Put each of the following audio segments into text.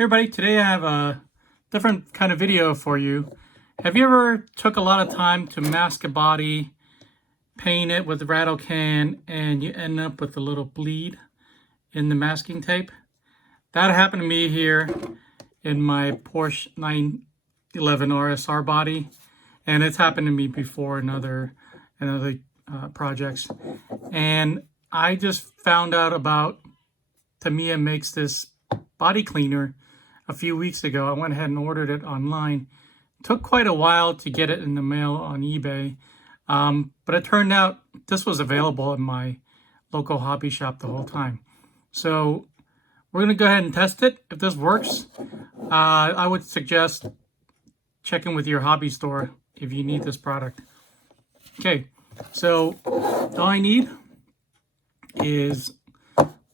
Hey everybody, today I have a different kind of video for you. Have you ever took a lot of time to mask a body, paint it with a rattle can, and you end up with a little bleed in the masking tape? That happened to me here in my Porsche 911 RSR body, and it's happened to me before in other projects. And I just found out about Tamiya makes this body cleaner a few weeks ago. I went ahead and ordered it online. It took quite a while to get it in the mail on eBay, but it turned out this was available in my local hobby shop the whole time. So we're going to go ahead and test it. If this works, I would suggest checking with your hobby store if you need this product. Okay, so all I need is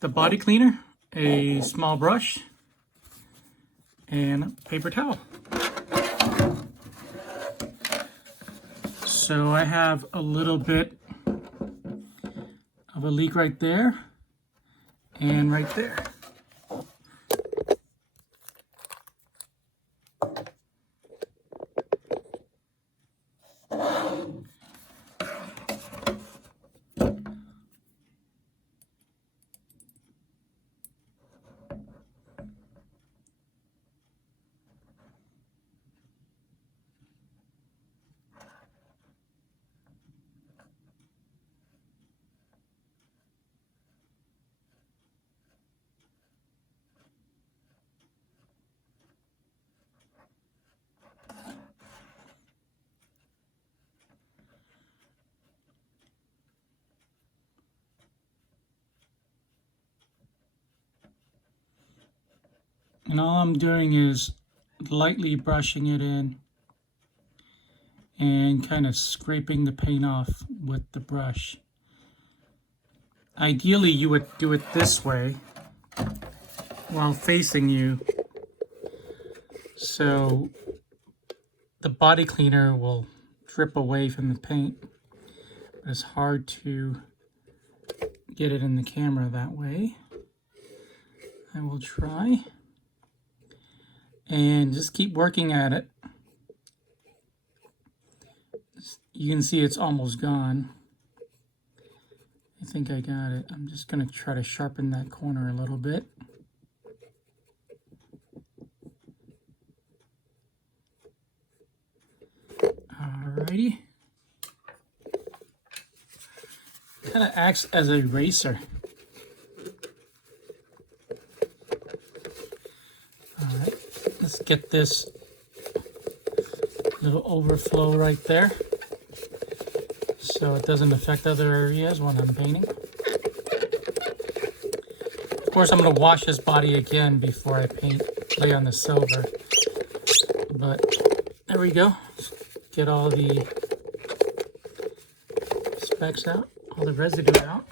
the body cleaner, a small brush, and a paper towel. So I have a little bit of a leak right there and right there. And all I'm doing is lightly brushing it in and kind of scraping the paint off with the brush. Ideally, you would do it this way while facing you, so the body cleaner will drip away from the paint. But it's hard to get it in the camera that way. I will try. And just keep working at it. You can see it's almost gone. I think I got it. I'm just going to try to sharpen that corner a little bit. Alrighty. Kind of acts as a eraser. Alright, let's get this little overflow right there so it doesn't affect other areas when I'm painting. Of course, I'm going to wash this body again before I lay on the silver. But there we go. Get all the specks out, all the residue out.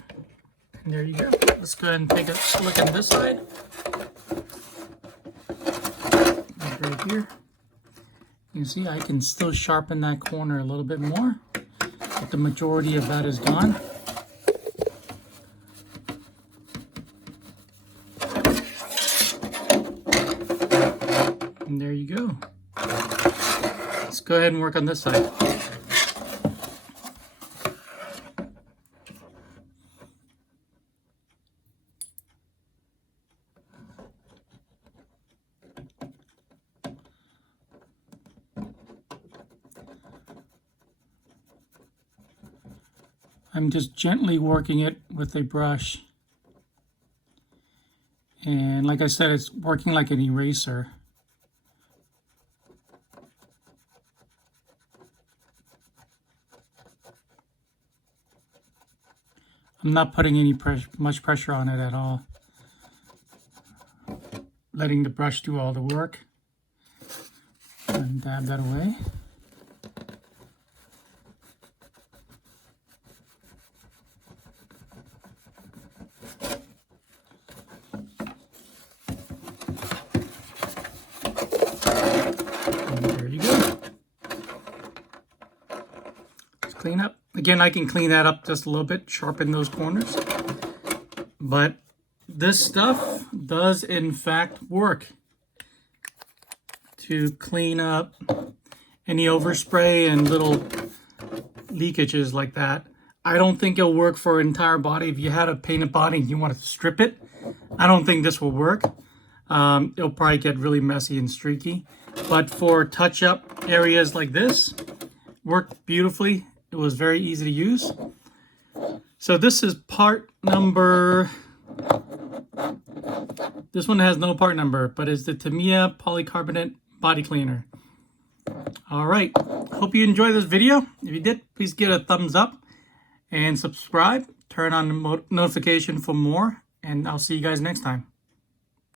And there you go. Let's go ahead and take a look at this side. Right here. You can see I can still sharpen that corner a little bit more, but the majority of that is gone. And there you go. Let's go ahead and work on this side. I'm just gently working it with a brush. And like I said, it's working like an eraser. I'm not putting any much pressure on it at all. Letting the brush do all the work. And dab that away. And there you go. Let's clean up. Again, I can clean that up just a little bit, sharpen those corners. But this stuff does in fact work. to clean up any overspray and little leakages like that. I don't think it'll work for an entire body. If you had a painted body and you wanted to strip it, I don't think this will work. It'll probably get really messy and streaky. But for touch-up areas like this, worked beautifully. It was very easy to use. So this is part number... This one has no part number, but it's the Tamiya Polycarbonate Body Cleaner. All right. Hope you enjoyed this video. If you did, please give it a thumbs up and subscribe. Turn on the notification for more, and I'll see you guys next time.